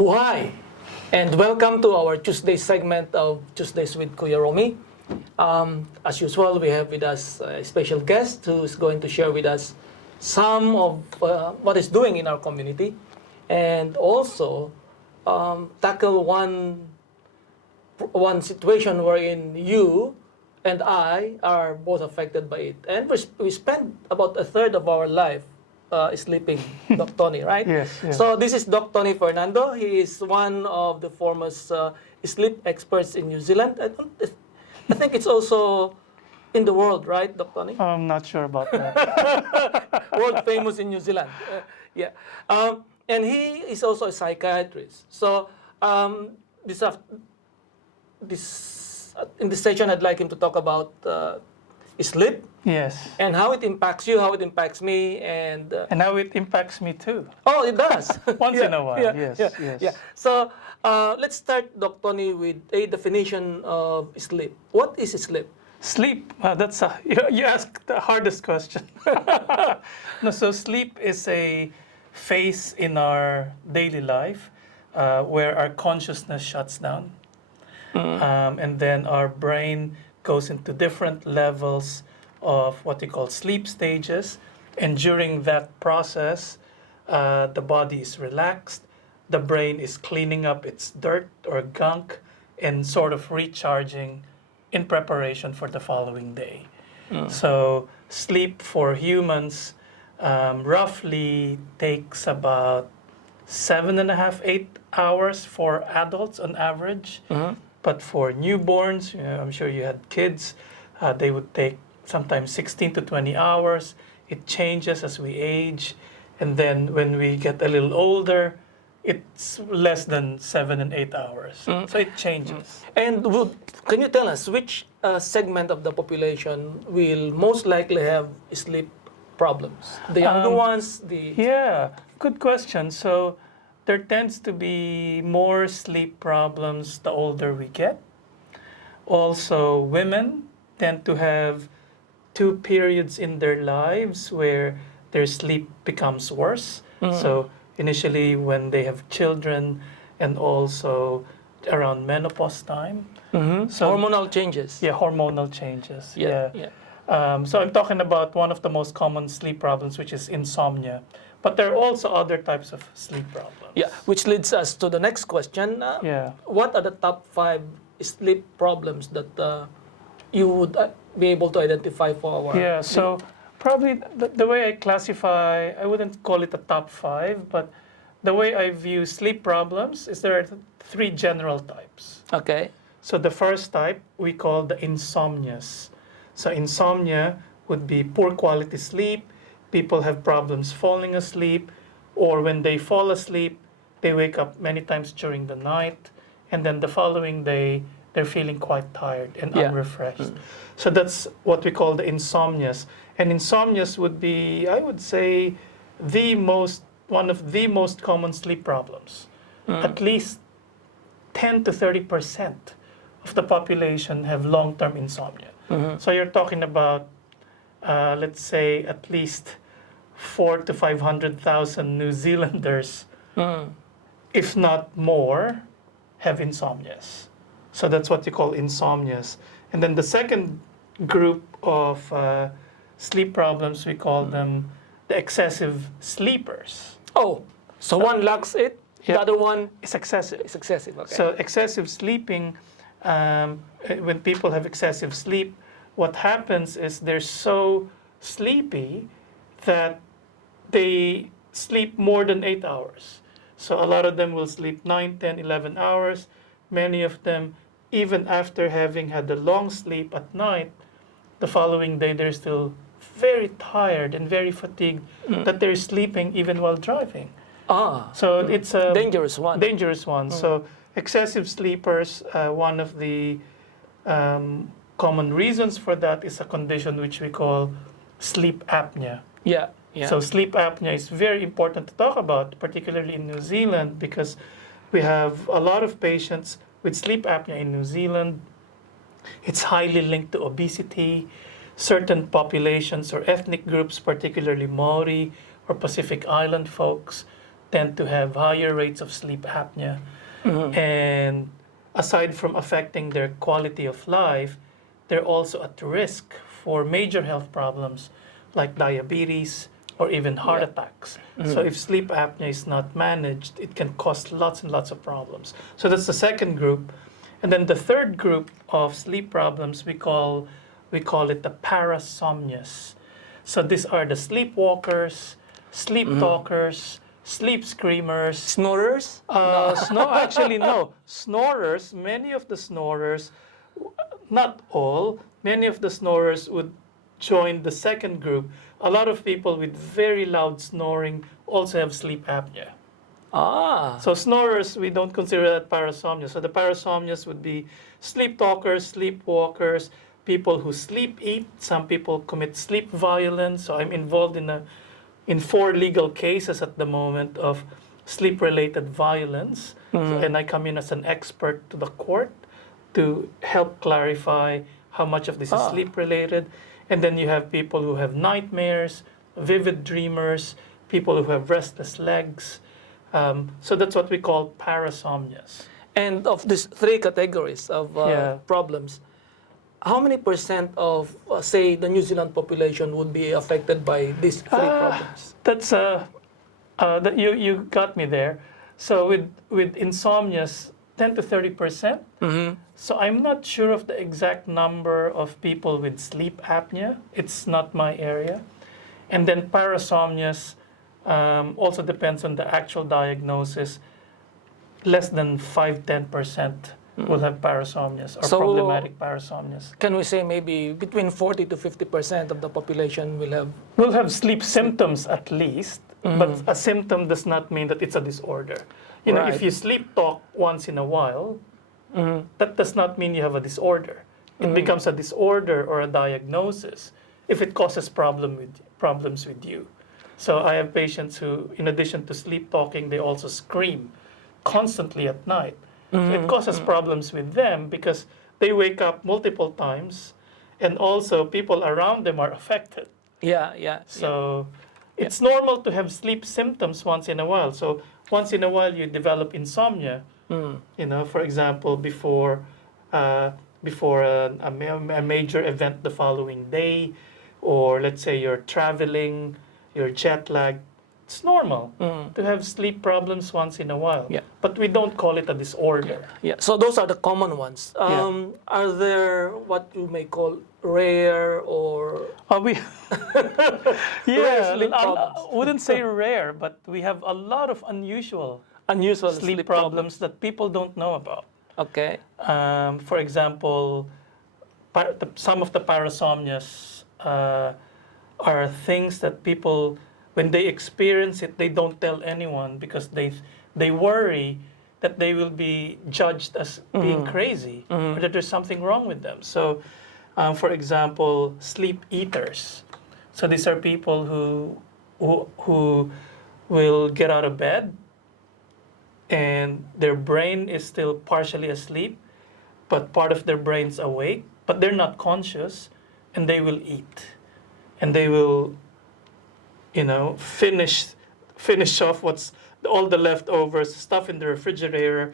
Mabuhay! And welcome to our Tuesday segment of Tuesdays with Kuya Romy. As usual, we have with us a special guest who is going to share with us some of what is doing in our community and also tackle one situation wherein you and I are both affected by it. And we spend about a third of our life sleeping, Doc Tony, right? Yes, yes. So this is Doc Tony Fernando. He is one of the foremost sleep experts in New Zealand. I think it's also in the world, right, Doc Tony? I'm not sure about that. World famous in New Zealand. Yeah. And he is also a psychiatrist. So in this session, I'd like him to talk about sleep. Yes. And how it impacts you, how it impacts me, and how it impacts me too. Oh, it does. Once in a while, yeah, yes, yeah, yes. yeah. So let's start, Dr. Tony, with a definition of sleep. What is sleep? Sleep, you asked the hardest question. No, so sleep is a phase in our daily life where our consciousness shuts down. And then our brain goes into different levels of what we call sleep stages. And during that process, the body is relaxed, the brain is cleaning up its dirt or gunk and sort of recharging in preparation for the following day. So sleep for humans roughly takes about 7.5, 8 hours for adults on average. But for newborns, I'm sure you had kids, they would take sometimes 16 to 20 hours. It changes as we age. And then when we get a little older, it's less than 7 and 8 hours. So it changes. And can you tell us which segment of the population will most likely have sleep problems? The younger ones? Yeah, good question. So there tends to be more sleep problems the older we get. Also, women tend to have 2 periods in their lives where their sleep becomes worse. So initially when they have children and also around menopause time. So hormonal changes. Yeah, hormonal changes. Yeah. So I'm talking about one of the most common sleep problems, which is insomnia. But there are also other types of sleep problems. Yeah, which leads us to the next question. What are the top 5 sleep problems that you would be able to identify for our... Yeah, so probably the way I classify, I wouldn't call it a top 5, but the way I view sleep problems is there are 3 general types. Okay. So the first type we call the insomnias. So insomnia would be poor quality sleep. People have problems falling asleep, or when they fall asleep, they wake up many times during the night, and then the following day, they're feeling quite tired and unrefreshed. So that's what we call the insomnias. And insomnias would be, I would say, one of the most common sleep problems. At least 10 to 30% of the population have long-term insomnia. So you're talking about, let's say, at least 400,000 to 500,000 New Zealanders, if not more, have insomnias. So that's what you call insomnias. And then the second group of sleep problems, we call them the excessive sleepers. Oh, so one lacks it, the other one is excessive. is excessive. Okay. So excessive sleeping, when people have excessive sleep, what happens is they're so sleepy that they sleep more than 8 hours. So a lot of them will sleep 9, 10, 11 hours. Many of them, even after having had a long sleep at night, the following day they're still very tired and very fatigued that they're sleeping even while driving. So it's a dangerous one. Dangerous one. So excessive sleepers, one of the common reasons for that is a condition which we call sleep apnea. Yeah. So sleep apnea is very important to talk about, particularly in New Zealand, because we have a lot of patients with sleep apnea in New Zealand. It's highly linked to obesity. Certain populations or ethnic groups, particularly Maori or Pacific Island folks, tend to have higher rates of sleep apnea. And aside from affecting their quality of life, they're also at risk for major health problems like diabetes or even heart attacks. So if sleep apnea is not managed, it can cause lots and lots of problems. So that's the second group. And then the third group of sleep problems, we call it the parasomnias. So these are the sleepwalkers, sleep talkers, sleep screamers. Snorers? Actually, no. Snorers, many of the snorers, not all, many of the snorers would join the second group. A lot of people with very loud snoring also have sleep apnea. So snorers, we don't consider that parasomnia. So the parasomnias would be sleep talkers, sleepwalkers, people who sleep eat. Some people commit sleep violence. So I'm involved in 4 legal cases at the moment of sleep-related violence. And I come in as an expert to the court to help clarify how much of this is sleep-related. And then you have people who have nightmares, vivid dreamers, people who have restless legs. So that's what we call parasomnias. And of these 3 categories of problems, how many % of, say, the New Zealand population would be affected by these 3 problems? That's you got me there. So with insomnias, 10 to 30%. So I'm not sure of the exact number of people with sleep apnea. It's not my area. And then parasomnias also depends on the actual diagnosis. Less than 5-10% will have parasomnias or problematic parasomnias. Can we say maybe between 40 to 50% of the population will have sleep symptoms at least, but a symptom does not mean that it's a disorder. You know, if you sleep talk once in a while, that does not mean you have a disorder. It becomes a disorder or a diagnosis if it causes problems with you. So I have patients who, in addition to sleep talking, they also scream constantly at night. So it causes problems with them because they wake up multiple times, and also people around them are affected. So it's normal to have sleep symptoms once in a while. So once in a while you develop insomnia. You know, for example, before a major event the following day, or let's say you're traveling, you're jet lagged. It's normal to have sleep problems once in a while. But we don't call it a disorder. So those are the common ones. Are there what you may call rare or... I wouldn't say rare, but we have a lot of unusual sleep problems that people don't know about. Okay. For example, some of the parasomnias are things that people, when they experience it, they don't tell anyone because they worry that they will be judged as being crazy or that there's something wrong with them. So, for example, sleep eaters. So these are people who will get out of bed and their brain is still partially asleep, but part of their brain's awake, but they're not conscious, and they will eat. And they will, you know, finish off what's all the leftovers, stuff in the refrigerator,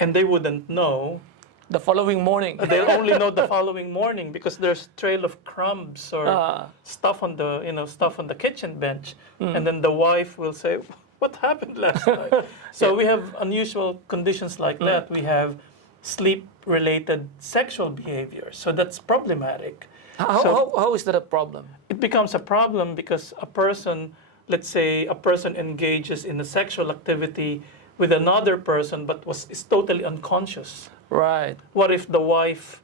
and they wouldn't know. The following morning. They'll only know the following morning because there's trail of crumbs or stuff on the kitchen bench, and then the wife will say, "What happened last night?" So we have unusual conditions like that. We have sleep-related sexual behavior, so that's problematic. How is that a problem? It becomes a problem because a person, let's say a person engages in a sexual activity with another person but is totally unconscious. Right. What if the wife,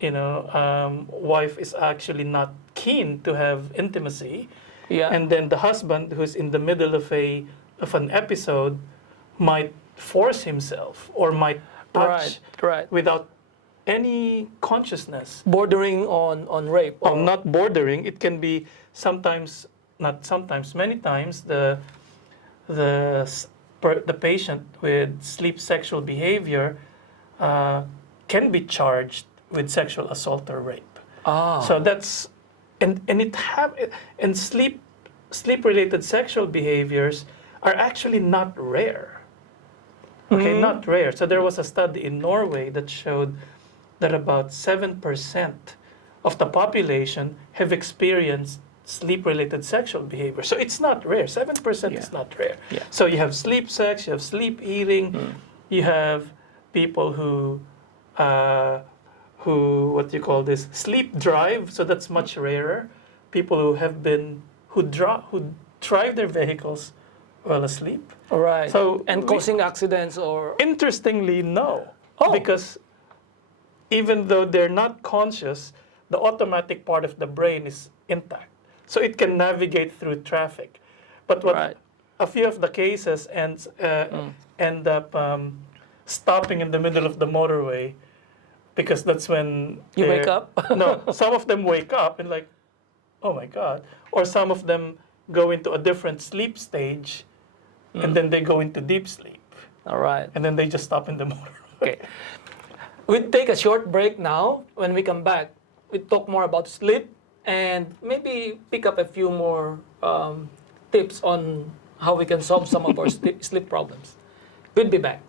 wife is actually not keen to have intimacy, and then the husband, who's in the middle of an episode, might force himself or might touch without any consciousness, bordering on rape, or not bordering. It can be many times the patient with sleep sexual behavior can be charged with sexual assault or rape. So that's and sleep related sexual behaviors are actually not rare. Okay, not rare. So there was a study in Norway that showed that about 7% of the population have experienced sleep-related sexual behavior. So it's not rare. 7% is not rare. Yeah. So you have sleep sex, you have sleep eating, you have people who what do you call this, sleep drive. So that's much rarer. People who drive their vehicles while asleep. All right. So and causing accidents or... Interestingly, no. Oh. Because even though they're not conscious, the automatic part of the brain is intact. So it can navigate through traffic. But what Right. a few of the cases end up stopping in the middle of the motorway, because that's when You wake they're- up? No, some of them wake up and like, oh my God. Or some of them go into a different sleep stage, and then they go into deep sleep. All right. And then they just stop in the motorway. Okay. We'll take a short break now. When we come back, we'll talk more about sleep and maybe pick up a few more tips on how we can solve some of our sleep problems. We'll be back.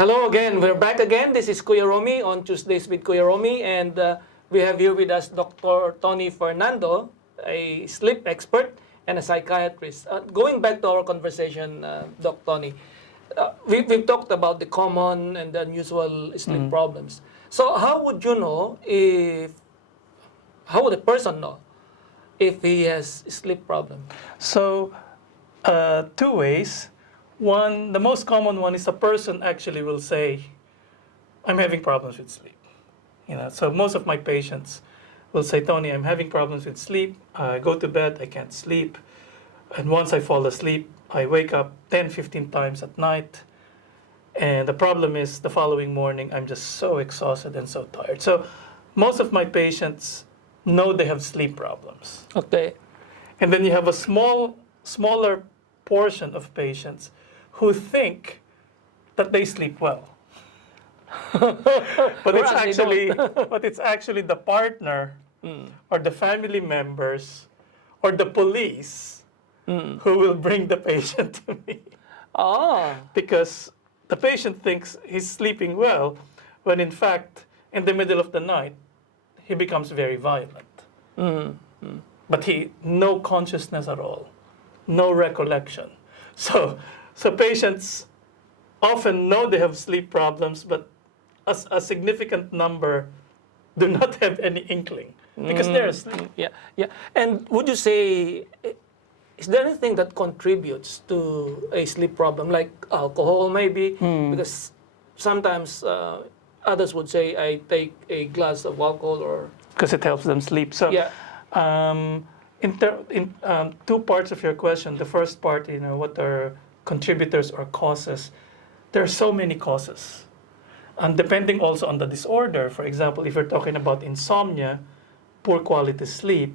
Hello again. We're back again. This is Kuya Romy on Tuesdays with Kuya Romy, and we have here with us Dr. Tony Fernando, a sleep expert and a psychiatrist. Going back to our conversation, Dr. Tony, we've talked about the common and the unusual sleep problems. So how would you know how would a person know if he has a sleep problem? So, two ways. One, the most common one is a person actually will say, I'm having problems with sleep. So most of my patients will say, Tony, I'm having problems with sleep. I go to bed, I can't sleep. And once I fall asleep, I wake up 10, 15 times at night. And the problem is the following morning, I'm just so exhausted and so tired. So most of my patients know they have sleep problems. Okay. And then you have a smaller portion of patients who think that they sleep well. But it's actually the partner or the family members or the police who will bring the patient to me. Ah. Because the patient thinks he's sleeping well, when in fact, in the middle of the night, he becomes very violent. But no consciousness at all, no recollection. So patients often know they have sleep problems, but a significant number do not have any inkling because they're asleep. Yeah, yeah. And would you say, is there anything that contributes to a sleep problem, like alcohol maybe? Because sometimes others would say, I take a glass of alcohol or... Because it helps them sleep. So, Yeah. in two parts of your question, the first part, what are contributors or causes? There are so many causes. And depending also on the disorder, for example, if you're talking about insomnia, poor quality sleep,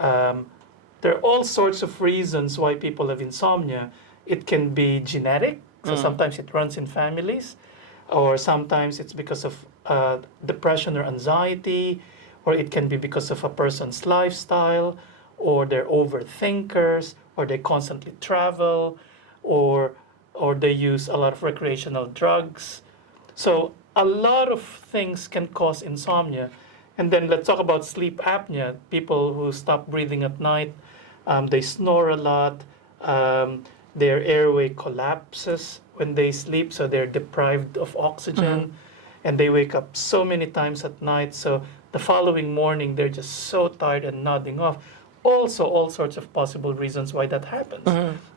there are all sorts of reasons why people have insomnia. It can be genetic, so sometimes it runs in families, or sometimes it's because of depression or anxiety, or it can be because of a person's lifestyle, or they're overthinkers, or they constantly travel, or they use a lot of recreational drugs. So a lot of things can cause insomnia. And then let's talk about sleep apnea. People who stop breathing at night, they snore a lot, their airway collapses when they sleep, so they're deprived of oxygen, and they wake up so many times at night, so the following morning they're just so tired and nodding off. Also, all sorts of possible reasons why that happens.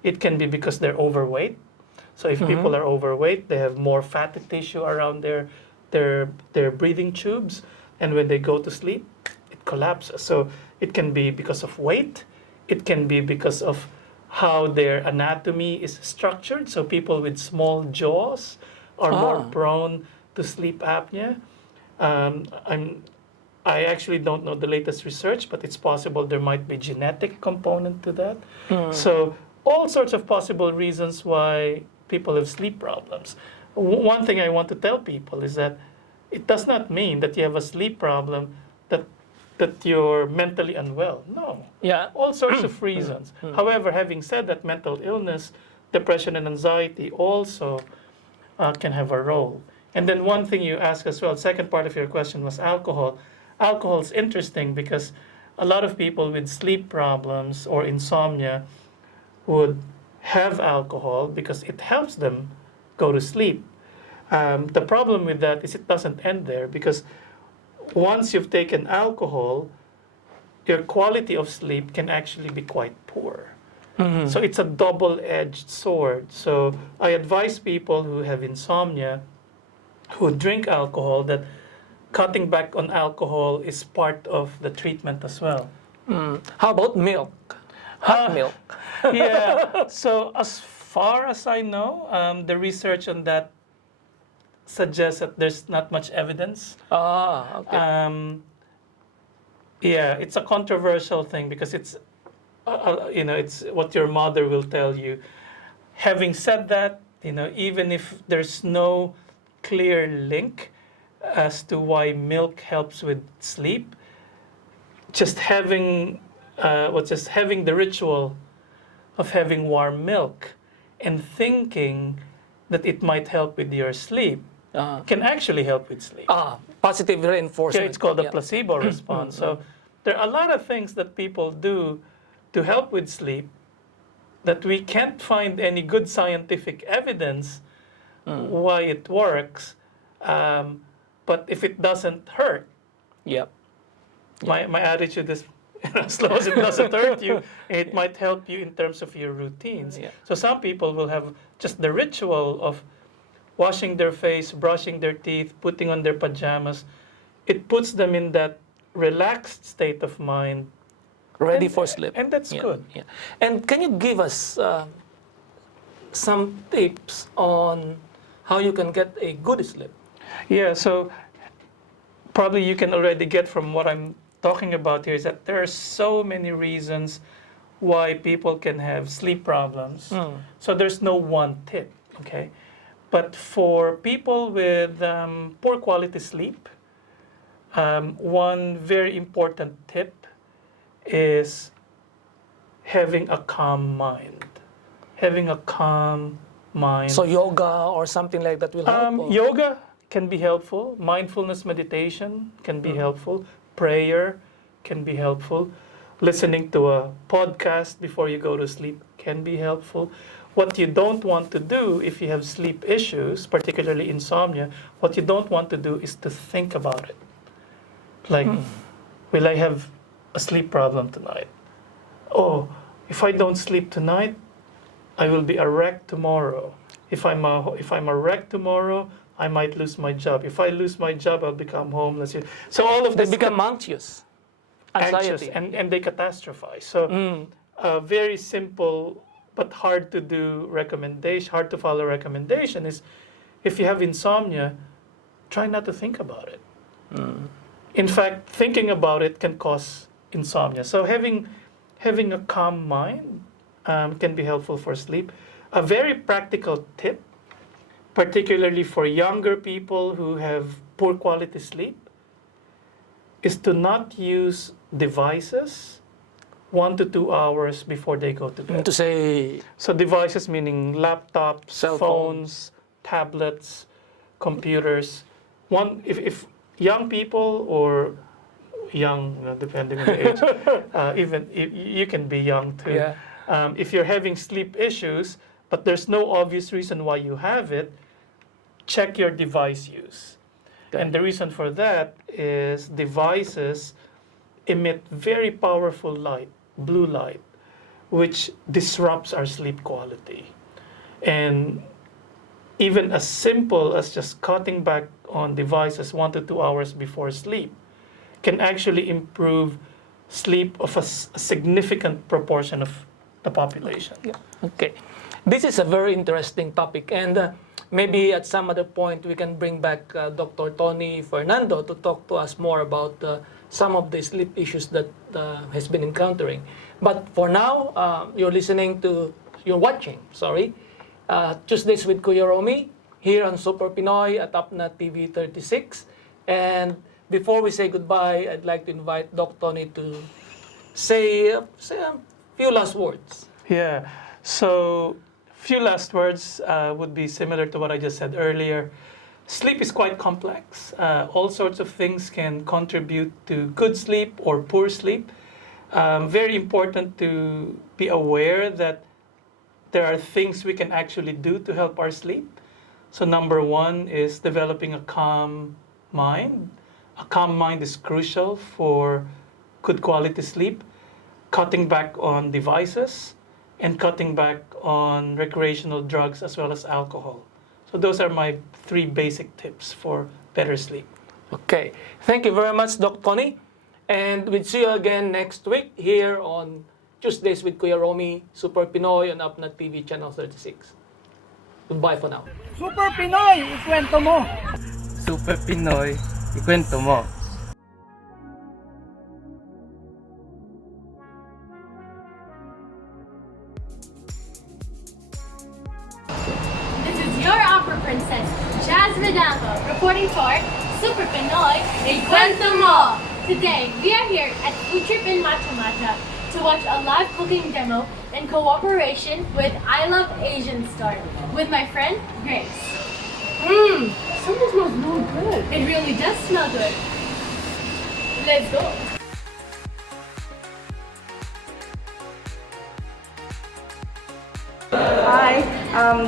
It can be because they're overweight, So if people are overweight, they have more fatty tissue around their breathing tubes, and when they go to sleep, it collapses. So it can be because of weight, it can be because of how their anatomy is structured. So people with small jaws are more prone to sleep apnea. Um, I'm, I actually don't know the latest research, but it's possible there might be genetic component to that. So all sorts of possible reasons why people have sleep problems. One thing I want to tell people is that it does not mean that you have a sleep problem that you're mentally unwell. No. Yeah. All sorts of reasons. However, having said that, mental illness, depression, and anxiety also can have a role. And then one thing you asked as well, second part of your question was alcohol. Alcohol is interesting because a lot of people with sleep problems or insomnia would have alcohol because it helps them go to sleep. The problem with that is it doesn't end there, because once you've taken alcohol, your quality of sleep can actually be quite poor. So it's a double-edged sword. So I advise people who have insomnia, who drink alcohol, that cutting back on alcohol is part of the treatment as well. How about milk? Hot milk. Yeah. So as far as I know, the research on that suggests that there's not much evidence. Okay. Yeah, it's a controversial thing because it's, it's what your mother will tell you. Having said that, even if there's no clear link as to why milk helps with sleep, just having the ritual of having warm milk and thinking that it might help with your sleep can actually help with sleep. Positive reinforcement. Yeah, it's called a placebo response. So there are a lot of things that people do to help with sleep that we can't find any good scientific evidence why it works. But if it doesn't hurt, Yep. my attitude is, as long as it doesn't hurt you, it might help you in terms of your routines. Yeah. So some people will have just the ritual of washing their face, brushing their teeth, putting on their pajamas. It puts them in that relaxed state of mind. Ready for sleep. And that's Yeah, good. Yeah. And can you give us some tips on how you can get a good sleep? Yeah, so probably you can already get from what I'm talking about here is that there are so many reasons why people can have sleep problems. So there's no one tip, okay? But for people with poor quality sleep, one very important tip is having a calm mind. Having a calm mind. So yoga or something like that will help? Or? Yoga can be helpful. Mindfulness meditation can be helpful. Prayer can be helpful. Listening to a podcast before you go to sleep can be helpful. What you don't want to do if you have sleep issues, particularly insomnia, what you don't want to do is to think about it. Like, will I have a sleep problem tonight? Oh, if I don't sleep tonight, I will be a wreck tomorrow. If I'm a wreck tomorrow, I might lose my job. If I lose my job, I'll become homeless. So all of They this become anxious. Anxiety. and they catastrophize. So a very simple but hard to do recommendation, hard to follow recommendation is, if you have insomnia, try not to think about it. In fact, thinking about it can cause insomnia. So having a calm mind can be helpful for sleep. A very practical tip, particularly for younger people who have poor quality sleep, is to not use devices 1 to 2 hours before they go to bed. To say, So devices meaning laptops, Cell phones, tablets, computers. If young people or young, depending on the age, even you can be young too. Yeah. If you're having sleep issues, but there's no obvious reason why you have it, check your device use. Okay. And the reason for that is devices emit very powerful light, blue light, which disrupts our sleep quality. And even as simple as just cutting back on devices 1 to 2 hours before sleep can actually improve sleep of a significant proportion of the population. Yeah. Okay. This is a very interesting topic, and maybe at some other point we can bring back Dr. Tony Fernando to talk to us more about some of the sleep issues that has been encountering. But for now, you're watching, Tuesdays with Kuya Romy here on Super Pinoy at Apnea TV 36. And before we say goodbye, I'd like to invite Doc Tony to say a few last words. Yeah. So, few last words would be similar to what I just said earlier. Sleep is quite complex. All sorts of things can contribute to good sleep or poor sleep. Very important to be aware that there are things we can actually do to help our sleep. So number one is developing a calm mind. A calm mind is crucial for good quality sleep. Cutting back on devices and cutting back on recreational drugs as well as alcohol. So those are my 3 basic tips for better sleep. Okay. Thank you very much, Doc Tony. And we'll see you again next week here on Tuesdays with Kuya Romy, Super Pinoy on Apnea TV Channel 36. Goodbye for now. Super Pinoy, ikwento mo! Super Pinoy, ikwento mo. This is your opera princess, Fernando, reporting for Super Pinoy, ikwento mo! Today, we are here at Food Trip in Mata Mata to watch a live cooking demo in cooperation with I Love Asian Store with my friend, Grace. Something smells really good. It really does smell good. Let's go. Hi,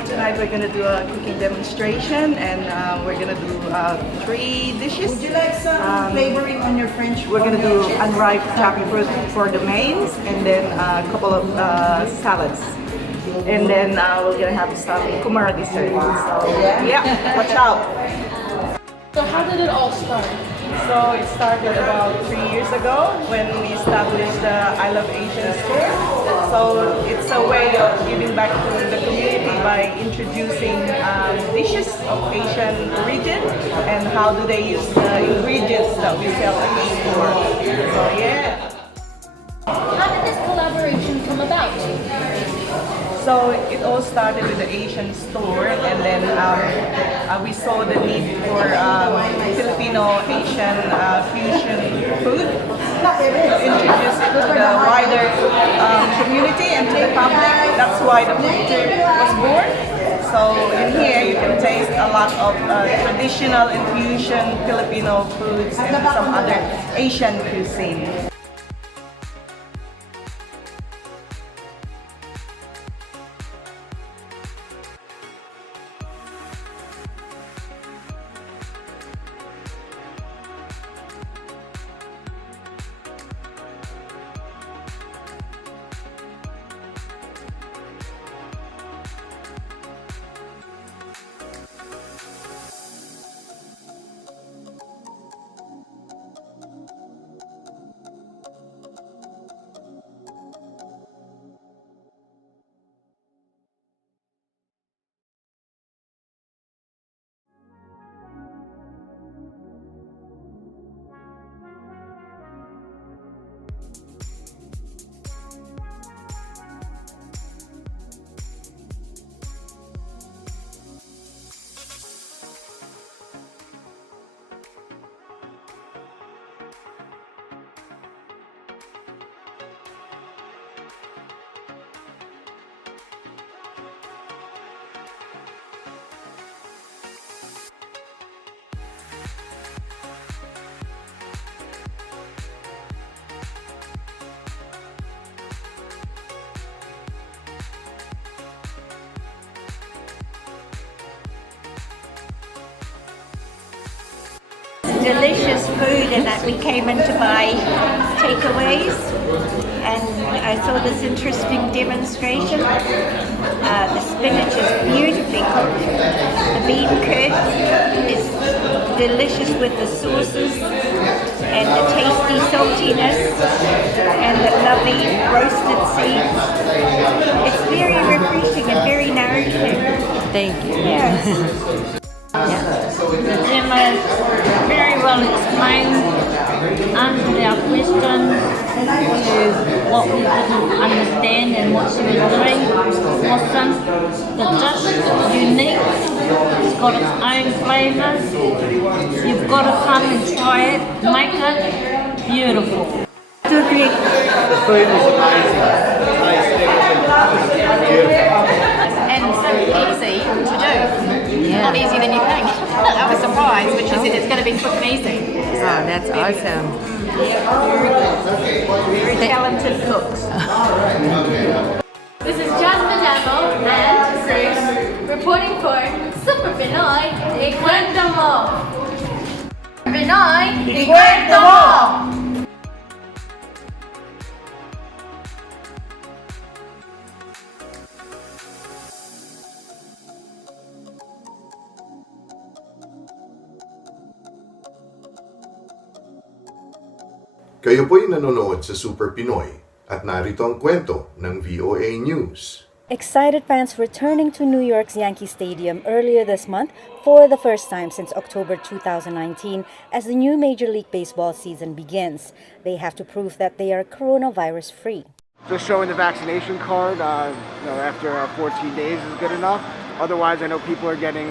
tonight we're going to do a cooking demonstration and we're going to do 3 dishes. Would you like some flavoring on your French? We're going to do unripe jackfruit for the mains and then a couple of salads. And then we're going to have some kumara dessert. So yeah, watch out. So how did it all start? So it started about 3 years ago when we established the I Love Asian store. So it's a way of giving back to the community by introducing dishes of Asian origin and how do they use the ingredients that we sell at the store. So yeah. How did this collaboration come about? So it all started with the Asian store, and then we saw the need for Filipino-Asian fusion food to introduce it to the wider community and to the public. That's why the food trip was born. So in here you can taste a lot of traditional and fusion Filipino foods and some other Asian cuisine. Delicious food and that we came in to buy to takeaways, and I saw this interesting demonstration. The spinach is beautifully cooked. The bean curd is delicious with the sauces and the tasty saltiness and the lovely roasted seeds. It's very refreshing and very nourishing. Thank you. Yes. The gym is very well explained, answered our questions to what we didn't understand and what she was doing. Awesome. The dish is unique. It's got its own flavours. You've got to come and try it. Make it beautiful. So great. The food is amazing. And so easy to do. A lot easier than you think. I was surprised when she said it's going to be quick and easy. Oh, that's awesome. Very talented cooks. This is Jasmine and Chris reporting for Super Pinoy, Ikwento Mo! Pinoy, Ikwento Mo! Kayo po'y nanonood sa Super Pinoy at narito ang kwento ng VOA News. Excited fans returning to New York's Yankee Stadium earlier this month for the first time since October 2019 as the new Major League Baseball season begins. They have to prove that they are coronavirus-free. Just showing the vaccination card after 14 days is good enough. Otherwise, I know people are getting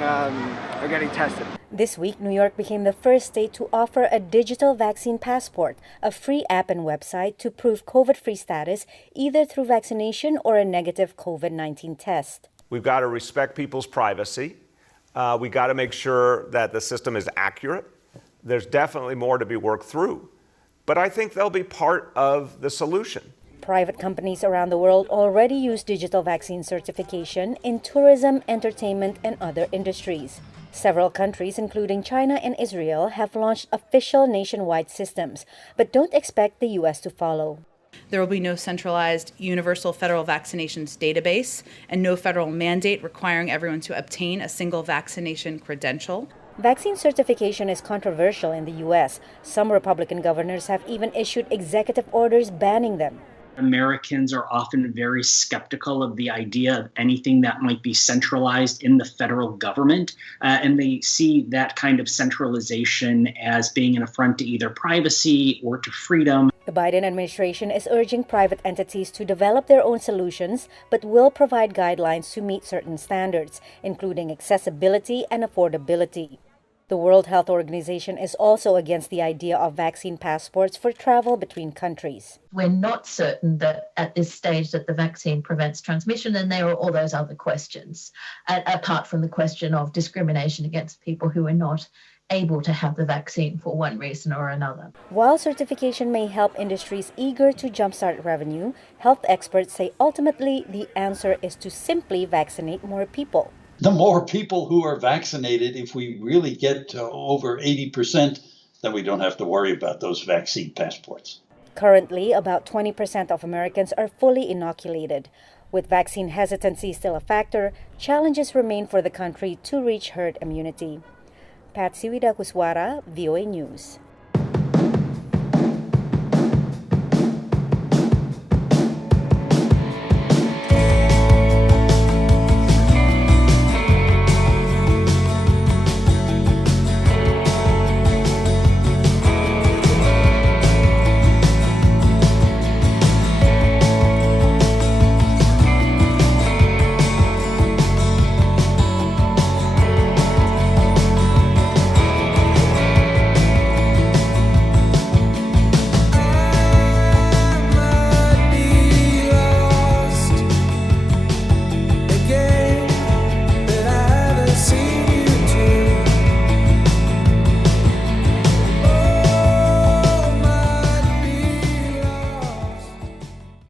tested. This week, New York became the first state to offer a digital vaccine passport, a free app and website to prove COVID-free status either through vaccination or a negative COVID-19 test. We've got to respect people's privacy. We've got to make sure that the system is accurate. There's definitely more to be worked through, but I think they'll be part of the solution. Private companies around the world already use digital vaccine certification in tourism, entertainment, and other industries. Several countries, including China and Israel, have launched official nationwide systems, but don't expect the U.S. to follow. There will be no centralized universal federal vaccinations database and no federal mandate requiring everyone to obtain a single vaccination credential. Vaccine certification is controversial in the U.S. Some Republican governors have even issued executive orders banning them. Americans are often very skeptical of the idea of anything that might be centralized in the federal government, and they see that kind of centralization as being an affront to either privacy or to freedom. The Biden administration is urging private entities to develop their own solutions, but will provide guidelines to meet certain standards, including accessibility and affordability. The World Health Organization is also against the idea of vaccine passports for travel between countries. We're not certain that at this stage that the vaccine prevents transmission, and there are all those other questions, apart from the question of discrimination against people who are not able to have the vaccine for one reason or another. While certification may help industries eager to jumpstart revenue, health experts say ultimately the answer is to simply vaccinate more people. The more people who are vaccinated, if we really get to over 80%, then we don't have to worry about those vaccine passports. Currently, about 20% of Americans are fully inoculated. With vaccine hesitancy still a factor, challenges remain for the country to reach herd immunity. Patsy Widakuswara, VOA News.